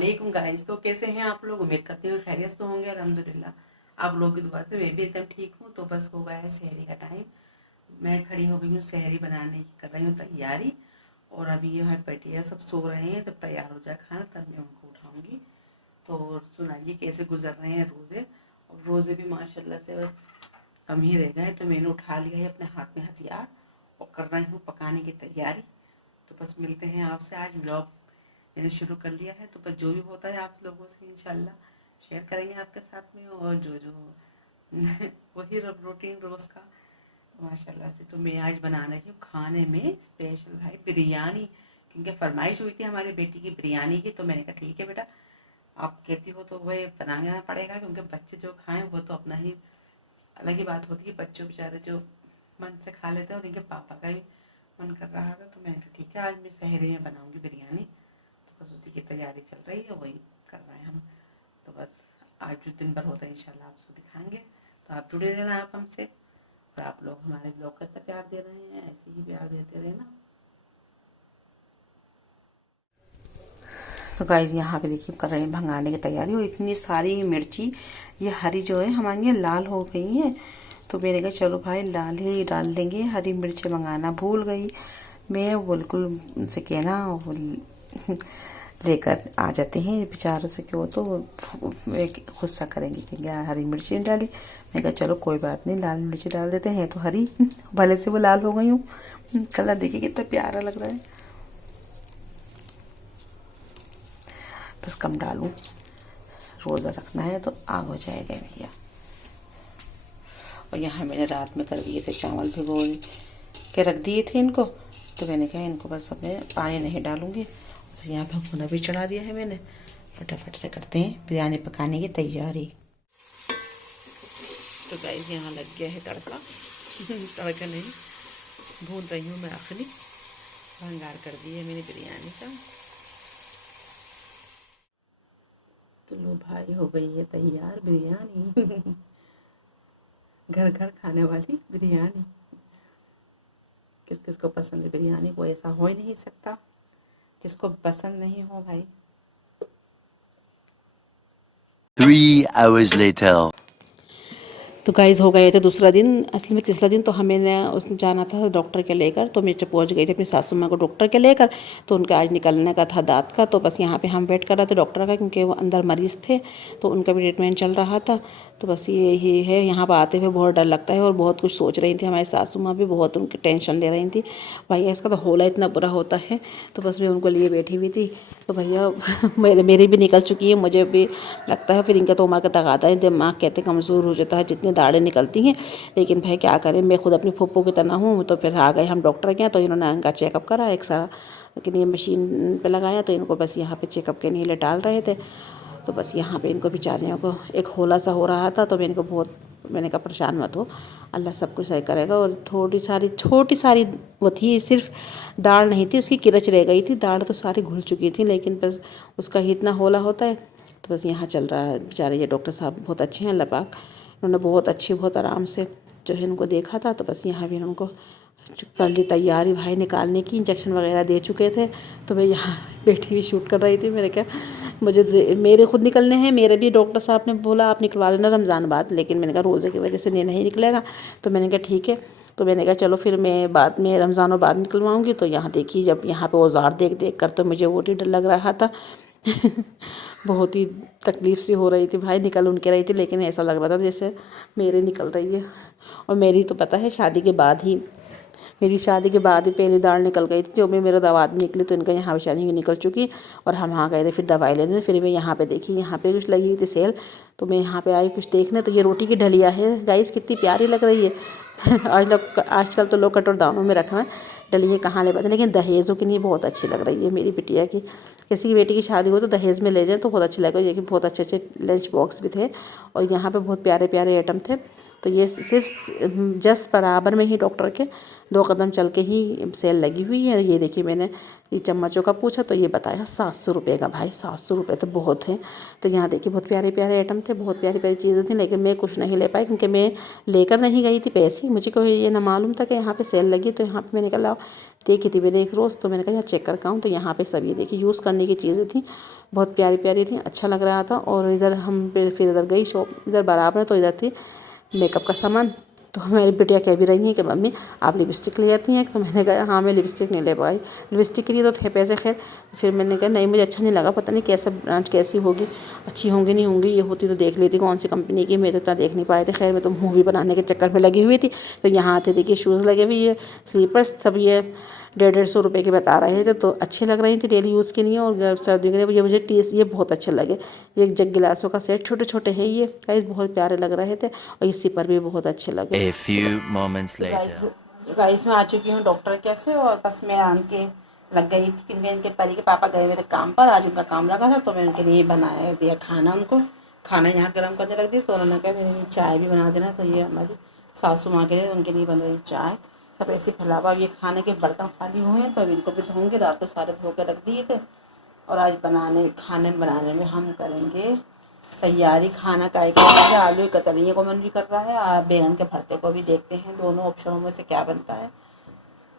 अस्सलामुअलैकुम गाइस। तो कैसे हैं आप लोग? उम्मीद करती हूँ खैरियत से होंगे। अल्हम्दुलिल्लाह आप लोगों की दुआ से मैं भी एकदम ठीक हूँ। तो बस हो गया है सहरी का टाइम। मैं खड़ी हो गई हूँ सहरी बनाने की, कर रही हूँ तैयारी। और अभी ये है बेटियाँ सब सो रहे हैं, जब तैयार हो जाए खाना तब मैं उनको उठाऊँगी। तो सुनाइए कैसे गुजर रहे हैं रोज़े। और रोज़े भी माशाल्लाह से बस कम ही रह गए, तो मैंने उठा लिया है अपने हाथ में हथियार और कर रही हूँ पकाने की तैयारी। तो बस मिलते हैं आपसे। आज व्लॉग मैंने शुरू कर लिया है, तो बस जो भी होता है आप लोगों से इंशाल्लाह शेयर करेंगे आपके साथ में। और जो जो वही रूटीन रोज़ का। तो माशाल्लाह से तो मैं आज बना रही हूँ खाने में स्पेशल भाई बिरयानी, क्योंकि फरमाइश हुई थी हमारी बेटी की बिरयानी की। तो मैंने कहा ठीक है बेटा, आप कहती हो तो वही बनाना पड़ेगा, क्योंकि बच्चे जो खाएं वो तो अपना ही अलग ही बात होती है। बच्चों बेचारे जो मन से खा लेते हैं, और इनके पापा का भी मन कर रहा था। तो मैंने कहा ठीक है, आज मैं सहरी में बनाऊँगी बिरयानी। तो बस उसी की तैयारी चल रही है, वही कर रहे हैं हम। तो बस आज जो दिन भर होता है इंशाल्लाह आपको दिखाएंगे। तो आप जुड़े रहना आप हमसे, और आप लोग हमारे ब्लॉग का इतना प्यार दे रहे हैं, ऐसे ही प्यार देते रहना। तो गाइस यहाँ पे देखिए कर रहे हैं भंगाने की तैयारी। और इतनी सारी मिर्ची ये हरी जो है हमारी ये लाल हो गई है। तो मैंने कहा चलो भाई लाल ही डाल देंगे, हरी मिर्च मंगाना भूल गई मैं। बिल्कुल उनसे कहना वो लेकर आ जाते हैं बेचारों से, क्यों तो एक गुस्सा करेंगे कि क्या हरी मिर्ची नहीं डाली। मैं कहा चलो कोई बात नहीं, लाल मिर्ची डाल देते हैं तो हरी भले से वो लाल हो गई हूँ। कलर देखिए कितना प्यारा लग रहा है। बस कम डालूं, रोज़ा रखना है तो आग हो जाएगा भैया। और यहाँ मैंने रात में कर दिए थे चावल भिगो के रख दिए थे इनको। तो मैंने कहा इनको बस अब मैं पानी नहीं डालूंगी, बस यहाँ भगोना भी चढ़ा दिया है मैंने। फटाफट से करते हैं बिरयानी पकाने की तैयारी। तो गाइस यहाँ लग गया है तड़का तड़का नहीं, भून रही हूँ मैं आखिरी। भंगार कर दी है मैंने बिरयानी का। तो लो भाई हो गई है तैयार बिरयानी घर घर खाने वाली बिरयानी। किस किस को पसंद है बिरयानी, कोई ऐसा हो ही नहीं सकता जिसको पसंद नहीं हो भाई। 3 hours later. तो गाइस हो गए थे दूसरा दिन, असली में तीसरा दिन। तो हमें उसने जाना था डॉक्टर के लेकर। तो मैं जब पहुँच गई थी अपनी सासू माँ को डॉक्टर के लेकर। तो उनका आज निकलने का था दांत का। तो बस यहाँ पे हम वेट कर रहे थे डॉक्टर का, क्योंकि वो अंदर मरीज़ थे तो उनका भी ट्रीटमेंट चल रहा था। तो बस ये है, यहाँ पर आते हुए बहुत डर लगता है और बहुत कुछ सोच रही थी। हमारी सासू माँ भी बहुत उनकी टेंशन ले रही थी, भैया इसका तो होला इतना बुरा होता है। तो बस मैं उनको लिए बैठी हुई थी। तो भैया मेरी भी निकल चुकी है, मुझे भी लगता है। फिर इनका तो उम्र का तकाता है, दिमाग कहते कमज़ोर हो जाता है, जितनी दाढ़ें निकलती हैं। लेकिन भाई क्या करें, मैं खुद अपनी फूफो की तरह हूँ। तो फिर आ गए हम डॉक्टर के यहाँ। तो इन्होंने इनका चेकअप करा, एक सारा लेकिन ये मशीन पे लगाया। तो इनको बस यहाँ पे चेकअप के लिए डाल रहे थे। तो बस यहाँ पे इनको बेचारियों को एक होला सा हो रहा था। तो मैंने कहा परेशान मत हो, अल्लाह सब कुछ सही करेगा। और छोटी सारी वो थी, सिर्फ दाढ़ नहीं थी, उसकी किरच रह गई थी। दाढ़ तो सारी घुल चुकी थी, लेकिन बस उसका ही इतना होला होता है। तो बस यहाँ चल रहा है। बेचारे ये डॉक्टर साहब बहुत अच्छे हैं, अल्लाह पाक। उन्होंने बहुत अच्छी बहुत आराम से जो है उनको देखा था। तो बस यहाँ भी उनको कर ली तैयारी भाई निकालने की, इंजेक्शन वगैरह दे चुके थे। तो मैं यहाँ बैठी हुई शूट कर रही थी। मैंने कहा मेरे खुद निकलने हैं, मेरे भी डॉक्टर साहब ने बोला आप निकलवा लेना रमज़ान बाद। लेकिन मैंने कहा रोज़े की वजह से नहीं निकलेगा। तो मैंने कहा ठीक है। तो मैंने कहा चलो फिर मैं बाद में रमज़ान और बाद निकलवाऊँगी। तो यहाँ देखिए, जब यहाँ पे औजार देख कर तो मुझे वो ही डर लग रहा था बहुत ही तकलीफ़ सी हो रही थी भाई, निकल उनके रही थी, लेकिन ऐसा लग रहा था जैसे मेरे निकल रही है। और मेरी तो पता है मेरी शादी के बाद ही पहली दाढ़ निकल गई थी। जो भी मेरे दामाद निकली तो इनका यहाँ बेचारी की निकल चुकी। और हम वहाँ गए थे फिर दवाई लेने। फिर मैं यहाँ पे देखी, यहाँ पे कुछ लगी हुई थी सेल। तो मैं यहाँ पे आई कुछ देखने। तो ये रोटी की ढलिया है गाइस, कितनी प्यारी लग रही है आजकल तो लोग कटोरदानों में रखना डलिए कहाँ ले पाते, लेकिन दहेज़ों की नहीं बहुत अच्छी लग रही है। मेरी बिटिया की, किसी की बेटी की शादी हो तो दहेज़ में ले जाए तो बहुत अच्छी लगेगी। बहुत अच्छे अच्छे लंच बॉक्स भी थे और यहाँ पे बहुत प्यारे प्यारे आइटम थे। तो ये सिर्फ जस्ट बराबर में ही डॉक्टर के 2 कदम चल के ही सेल लगी हुई है। ये देखिए मैंने ये चम्मचों का पूछा तो ये बताया 700 रुपये का। भाई 700 रुपये तो बहुत है। तो यहाँ देखिए बहुत प्यारे प्यारे आइटम थे, बहुत प्यारी प्यारी चीज़ें थी, लेकिन मैं कुछ नहीं ले पाई क्योंकि मैं लेकर नहीं गई थी पैसे। मुझे कोई ये ना मालूम था कि यहाँ पे सेल लगी, तो यहाँ पे मैंने कहा देखी थी मैंने एक रोज़, तो मैंने कहा यहाँ चेक करके आऊँ। तो यहाँ पे सब ये देखिए यूज़ करने की चीज़ें थी, बहुत प्यारी प्यारी थी, अच्छा लग रहा था। और इधर हम फिर इधर गई शॉप, इधर बराबर तो इधर थी मेकअप का सामान। तो हमारी बिटिया कह भी रही है कि मम्मी आप लिपस्टिक ले आती हैं। तो मैंने कहा हाँ मैं लिपस्टिक नहीं ले पाई, लिपस्टिक के लिए तो थे पैसे खैर। फिर मैंने कहा नहीं मुझे अच्छा नहीं लगा, पता नहीं कैसा ब्रांच कैसी होगी, अच्छी होंगी नहीं होंगी, ये होती तो देख लेती कौन सी कंपनी की। मैं तो इतना देख नहीं पाए थे, खैर मैं तो मूवी बनाने के चक्कर में लगी हुई थी। तो यहाँ आते देखिए शूज़ लगे हुए, ये स्लीपर्स सब ये 150-150 रुपये के बता रहे थे, तो अच्छे लग रही थी डेली यूज़ के लिए। और सर्दियों के लिए ये मुझे टेस्ट ये बहुत अच्छे लगे। ये जग गिलासों का सेट छोटे छोटे हैं, ये गाइस बहुत प्यारे लग रहे थे, और ये सिपर भी बहुत अच्छे लगे। A few moments later. Guys मैं आ चुकी हूँ डॉक्टर के से, और बस मैं आन के लग गई थी क्योंकि इनके परी के पापा गए हुए थे काम पर, आज उनका काम लगा था। तो मैं उनके लिए बनाया दिया खाना, उनको खाना यहाँ गर्म करने रख दिया। तो उन्होंने कहा मेरे लिए चाय भी बना देना। तो ये हमारी सासू माँ के लिए उनके लिए बन रही चाय। सब ऐसे फैलावा, ये खाने के बर्तन खाली हुए हैं तो अभी इनको भी धोंगे, रात को सारे धो के रख दिए थे। और आज खाने बनाने में हम करेंगे तैयारी। खाना काय का है, आलू कतरियों को मन भी कर रहा है, और बैंगन के भरते को भी देखते हैं, दोनों ऑप्शनों में से क्या बनता है।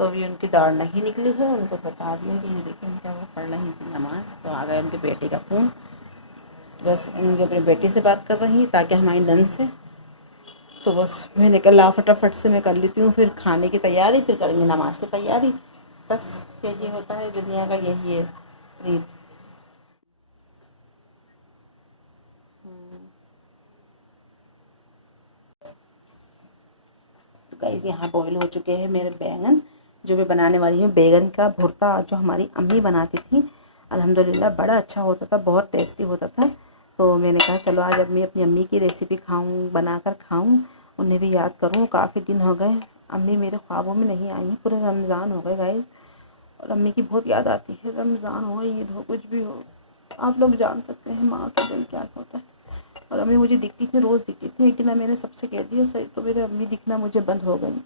तो अभी उनकी दाढ़ नहीं निकली है, उनको बता दिया कि ये देखिए उनका वो पढ़ रही थी नमाज़। तो आ गया उनके बेटे का फ़ोन, बस उनके अपने बेटे से बात कर रही ताकि हमारी नंद से। तो बस मैंने कहा फटाफट से मैं कर लेती हूँ, फिर खाने की तैयारी, फिर करेंगे नमाज की तैयारी। बस यही होता है दुनिया का, यही है रीत। तो गाइस यहाँ बॉईल हो चुके हैं मेरे बैंगन, जो मैं बनाने वाली हूँ बैगन का भुर्ता, जो हमारी अम्मी बनाती थी। अल्हम्दुलिल्लाह बड़ा अच्छा होता था, बहुत टेस्टी होता था। तो मैंने कहा चलो आज मैं अपनी अम्मी की रेसिपी खाऊं, बनाकर खाऊं, उन्हें भी याद करूं। काफ़ी दिन हो गए अम्मी मेरे ख्वाबों में नहीं आई, पूरे रमज़ान हो गए गाइस, और अम्मी की बहुत याद आती है। रमज़ान हो, ईद हो, कुछ भी हो, आप लोग जान सकते हैं माँ का दिल क्या होता है। और अम्मी मुझे दिखती थी, रोज़ दिखती थी, लेकिन मैंने सबसे कह दिया सही, तो मेरे अम्मी दिखना मुझे बंद हो गई।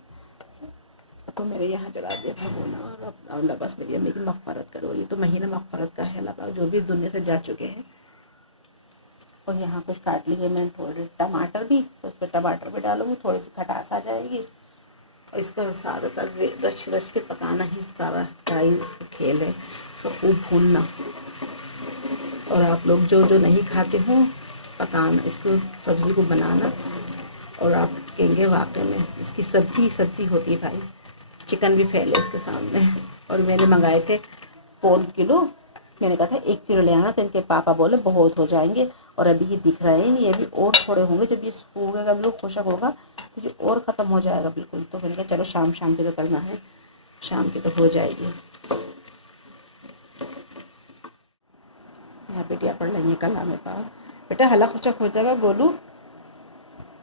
तो मैंने यहाँ चला दिया भगोना, और अब अल्लाह बस मेरी अम्मी की मग़फ़रत करो। ये तो महीना मग़फ़रत का है, अल्लाह पाक जो भी इस दुनिया से जा चुके हैं। और यहाँ कुछ काट लिए मैंने थोड़े टमाटर भी, तो उस पर टमाटर भी डालूँगी, थोड़ी सी खटास आ जाएगी। और इसका ज़्यादातर रच रच के पकाना ही सारा फ्राई खेल है, सब खूब भूनना। और आप लोग जो जो नहीं खाते हो पकाना, इसको सब्ज़ी को बनाना, और आप कहेंगे वाकई में इसकी सब्ज़ी होती है भाई, चिकन भी फैले इसके सामने। और मैंने मंगाए थे 1 किलो, मैंने कहा था 1 किलो ले आना, तो इनके पापा बोले बहुत हो जाएंगे, और अभी ये दिख रहे हैं, ये भी और थोड़े होंगे, जब ये सूखेगा हम लोग खुशक होगा तो ये और ख़त्म हो जाएगा बिल्कुल। तो मैंने कहा चलो शाम की तो करना है, शाम की तो हो जाएगी। यहाँ बेटिया पढ़ लेंगे कल हमें पास, बेटा हला खुशक हो जाएगा गोलू,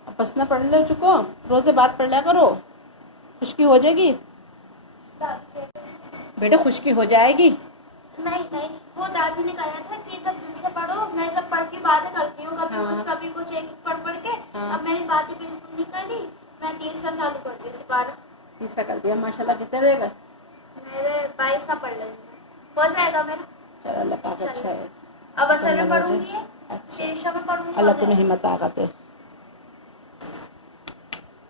अब बस ना पढ़ ले चुको, रोज़ बात पढ़ लिया करो, खुशकी हो जाएगी बेटा, खुशकी हो जाएगी। नहीं नहीं, वो दादी ने कहा था कि जब दिल से पढ़ो, मैं जब पढ़ के बातें करती हूँ, कभी कुछ एक पढ़ के। अब मेरी बातें बिल्कुल नहीं करी, मैं 30 चालू कर दिया, 12 तीसरा कर दिया, माशाल्लाह। कितने रहेगा? मेरे 22 का पढ़ लेंगे, हो जाएगा मेरा। चलो अल्लाह पाक अच्छा है। अब असल में पढ़ूंगी, अच्छा, शीशा में पढ़ूंगी, अल्लाह तुम्हें हिम्मत ताकत दे।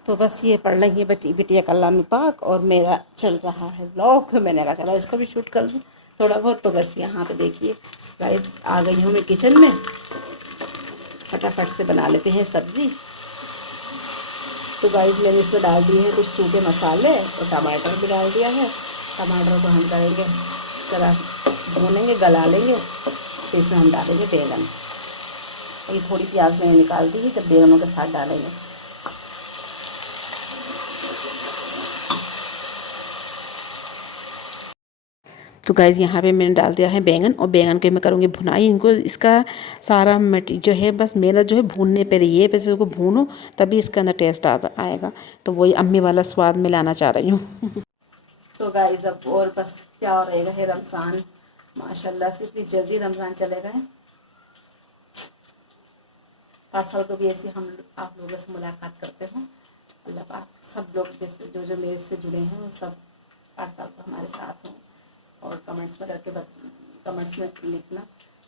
तो बस ये पढ़ लेंगे बिटिया कलाम पाक, और मेरा चल रहा है व्लॉग। मैंने कहा चलो इसको भी शूट कर लूँ थोड़ा बहुत। तो बस यहाँ पे देखिए गाइस आ गई हूँ मैं किचन में, फटाफट से बना लेते हैं सब्ज़ी। तो गाइस मैंने इसमें डाल दिए हैं कुछ सूखे मसाले, और टमाटर भी डाल दिया है। टमाटर को हम करेंगे जरा भूनेंगे, गला लेंगे, फिर इसमें हम डालेंगे बैंगन, और ये थोड़ी प्याज मैंने निकाल दी है, जब बैंगनों के साथ डालेंगे। तो गाइज़ यहाँ पे मैंने डाल दिया है बैंगन, और बैंगन के मैं करूँगी भुनाई। इनको इसका सारा जो है बस मेहनत जो है भूनने पर रही है, बस इसको भूनो तभी इसके अंदर टेस्ट आएगा। तो वही अम्मी वाला स्वाद मैं लाना चाह रही हूँ। तो गाइज़ अब और बस क्या हो रहेगा है, रमज़ान माशाल्लाह से इतनी जल्दी रमज़ान चलेगा है। पार्सल को भी ऐसे हम आप लोगों से मुलाकात करते हैं। अल्लाह पाक सब लोग जैसे जो जो मेरे से जुड़े हैं वो सब पार्सल को हमारे साथ हैं। और कमेंट्स में करके कमेंट्स में लिखना,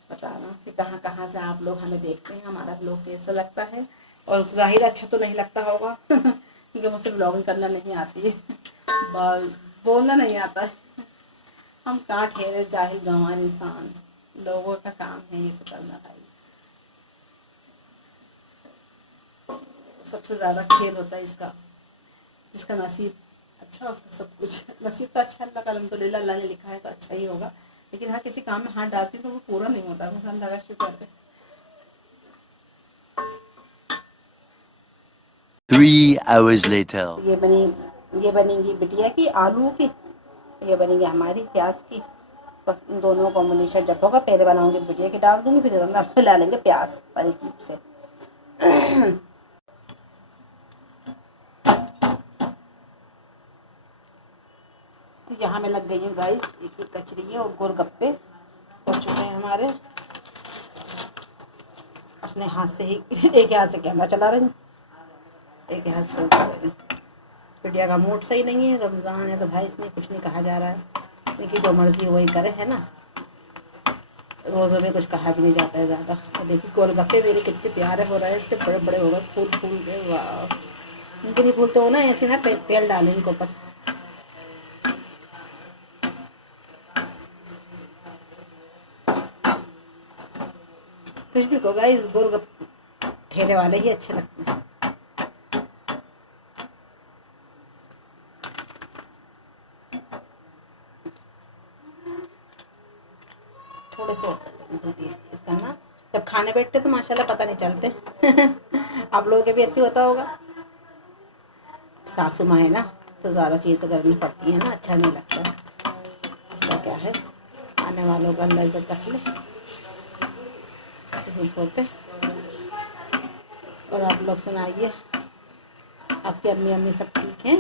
बताना कि कहाँ कहाँ से आप लोग हमें देखते हैं, हमारा ब्लॉग कैसा लगता है। और ज़ाहिर अच्छा तो नहीं लगता होगा क्योंकि मुझसे ब्लॉगिंग करना नहीं आती है, बोलना नहीं आता है। हम कहाँ ठहरे जाहिल गंवार इंसान, लोगों का काम है ये तो करना भाई। सबसे ज़्यादा खेल होता है इसका, जिसका नसीब अच्छा उसका सब कुछ। नसीब तो अच्छा अल्लाह का अल्हम्दुलिल्लाह, अल्लाह ने लिखा है तो अच्छा ही होगा। लेकिन हाँ किसी काम में हाथ डालती हूँ तो वो पूरा नहीं होता, बस अल्लाह का शुक्र है। 3 hours later. ये बनेगी बिटिया की आलू की, ये बनेगी हमारी प्याज की। बस इन दोनों कॉम्बिनेशन जब होगा पहले बनाऊंगी बिटिया की डाल दूंगी, फिर अंदर मिला लेंगे प्याज तरकीब से। तो यहाँ मैं लग गई हूँ गाइस, एक कचरी और गोलगप्पे हो चुके हैं हमारे। अपने हाथ से ही एक हाथ से कैमरा चला रही हूँ, एक हाथ से कर रही हूँ। बिटिया का मूड सही नहीं है, रमज़ान है तो भाई इसमें कुछ नहीं कहा जा रहा है, क्योंकि जो मर्जी वही करे है ना, रोज़ों में कुछ कहा भी नहीं जाता है ज़्यादा। तो देखिए गोलगप्पे मेरे कितने प्यारे हो रहे हैं, इसके बड़े बड़े हो गए फूल फूल के, वाह। इनके नहीं फूलते हो ना ऐसे ना, तेल डालें इनके ऊपर। कुछ भी होगा, इस गोलगप्पे ठेले वाले ही अच्छे लगते हैं। थोड़े से इसका ना, जब खाने बैठते तो माशाल्लाह पता नहीं चलते। आप लोगों के भी ऐसे होता होगा। सासू माँ है ना तो ज़्यादा चीज़ें करनी पड़ती है ना, अच्छा नहीं लगता। तो क्या है, आने वालों का अल्लाह इज्जत रख ले, बोलते। और आप लोग सुनाइए, आपकी अम्मी अम्मी सब ठीक हैं?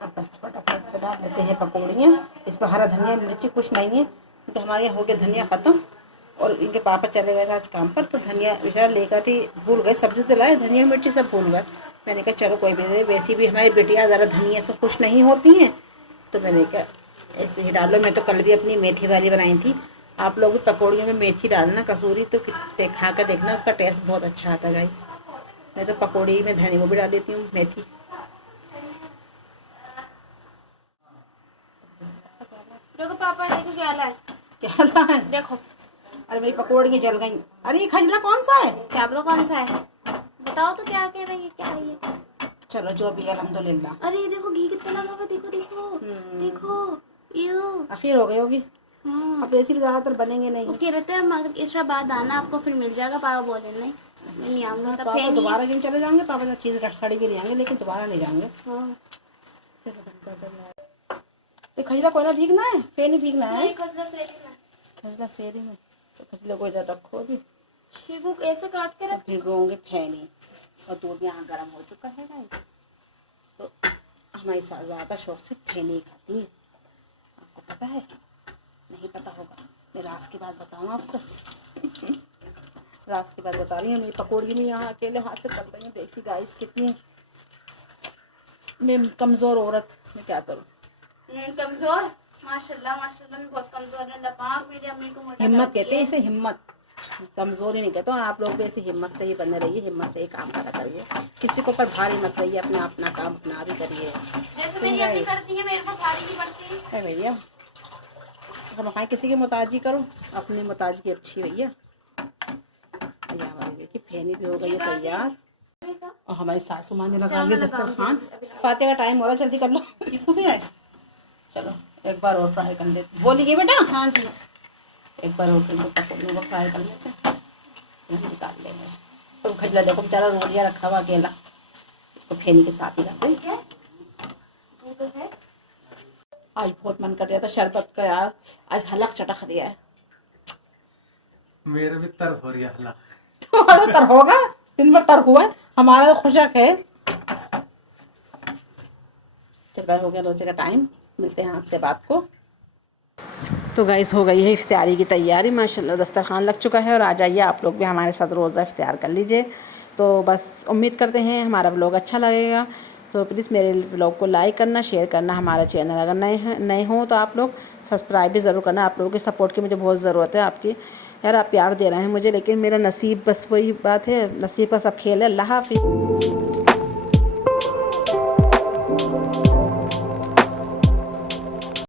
अब बस फटाफट से डाल लेते हैं पकौड़ियाँ। इस पर हरा धनिया मिर्ची कुछ नहीं है, क्योंकि हमारे यहाँ हो गया धनिया ख़त्म। और इनके पापा चले गए थे आज काम पर, तो धनिया बेचारा लेकर ही भूल गए, सब्जी तो लाए, धनिया मिर्ची सब भूल गए। मैंने कहा चलो कोई भी नहीं, वैसी भी हमारी बेटियाँ ज़रा धनिया से खुश नहीं होती हैं, तो मैंने कहा ऐसे ही डालो। मैं तो कल भी अपनी मेथी वाली बनाई थी। आप लोग भी पकौड़ियों में मेथी डालना, कसूरी, तो खा कर देखना, उसका टेस्ट बहुत अच्छा आता है गाइस। मैं तो पकौड़ी में धनिया वो भी डाल देती हूँ, मेथी। देखो पापा, देखो क्या लाए। क्या लाए? देखो। अरे मेरी पकौड़ियाँ जल गई। अरे ये खजला कौन सा है? क्या पता कौन सा है, बताओ तो क्या कह रही है, क्या है ये? चलो जो भी अल्हम्दुलिल्लाह। अरे ये देखो घी कितना लगा हुआ, देखो देखो देखो, ये आखिर हो गई होगी। हाँ। अब ऐसी भी ज़्यादातर बनेंगे नहीं। वो कह रहे थे मगर इस बाद आना, आपको फिर मिल जाएगा। पापा बोले नहीं, मैं नहीं आऊँगा तब। पापा दोबारा क्यों चले जाएंगे? पापा जब चीज़ खड़ी भी ले आएंगे, लेकिन दोबारा नहीं जाएंगे। हाँ। ये खजला कोयला भीगना है, फे नहीं भीगना है। नहीं, खजला सेरी में। खजला सेरी में तो खजले को इधर रखो अभी, शीबू ऐसे काट के रख। भिगोंगे फैनी। और दूध यहाँ गर्म हो चुका है गाइस, तो हमारी सास ज़्यादा शौक से फैनी खाती है, आपको पता है? नहीं पता होगा, मैं राज की बात बताऊँ आपको। राज की बात बता रही हूँ। मेरी पकौड़ी में यहाँ अकेले हाथ से कर रही हूँ। देखिए गाइस कितनी मैं कमज़ोर औरत, मैं क्या करूँ। कमजोर? माशाल्लाह माशाल्लाह, मैं बहुत कमजोर है। लपाक मेरी अम्मी को मोटा हिम्मत करती कहते हैं है। इसे, हिम्मत। कमजोरी नहीं कहता हूँ, आप लोग भी ऐसे हिम्मत से ही बने रहिए, हिम्मत से ही काम करा करिए, किसी के ऊपर भारी मत रहिए, अपना काम अपना आप ही करिए। जैसे मेरी अम्मी करती है, मेरे को भारी नहीं पड़ती है भैया। हम खाएं किसी की मोहताजी करो, अपनी मोहताजी अच्छी भैया। ये हमारी देखिए फैनी भी हो गई है तैयार, और हमारी सासू माँ ने लगा लिया दस्तरखान। फाते का टाइम हो रहा है, जल्दी कर लो। चलो एक बार और फ्राई कर लेते। बोलिए बेटा। हाँ जी। एक बार और पकौड़ियों को फ्राई कर लेते हैं, निकाल लेंगे। तो खजला देखो बेचारा रोटियाँ रखा हुआ अकेला, तो फेनी के साथ ही रख दें। आज बहुत मन कर रहा था शरबत का यार, आज हलक चटक दिया है। मेरे भी तर हो रही है हलक। तुम्हारा तर होगा, दिन भर तर हुआ है, हमारा तो खुशक है। चल हो गया रोजे का टाइम, मिलते हैं आपसे बात को। तो गाइस हो गई है इफ्तारी की तैयारी, माशाल्लाह दस्तरखान लग चुका है। और आ जाइए आप लोग भी हमारे साथ रोज़ा इफ्तार कर लीजिए। तो बस उम्मीद करते हैं हमारा व्लॉग अच्छा लगेगा। तो प्लीज़ मेरे व्लॉग को लाइक करना, शेयर करना। हमारा चैनल अगर नए हों तो आप लोग सब्सक्राइब भी ज़रूर करना। आप लोगों की सपोर्ट की मुझे बहुत ज़रूरत है आपकी। यार आप प्यार दे रहे हैं मुझे, लेकिन मेरा नसीब, बस वही बात है, नसीब का सब खेल है। अल्लाह हाफ़िज़।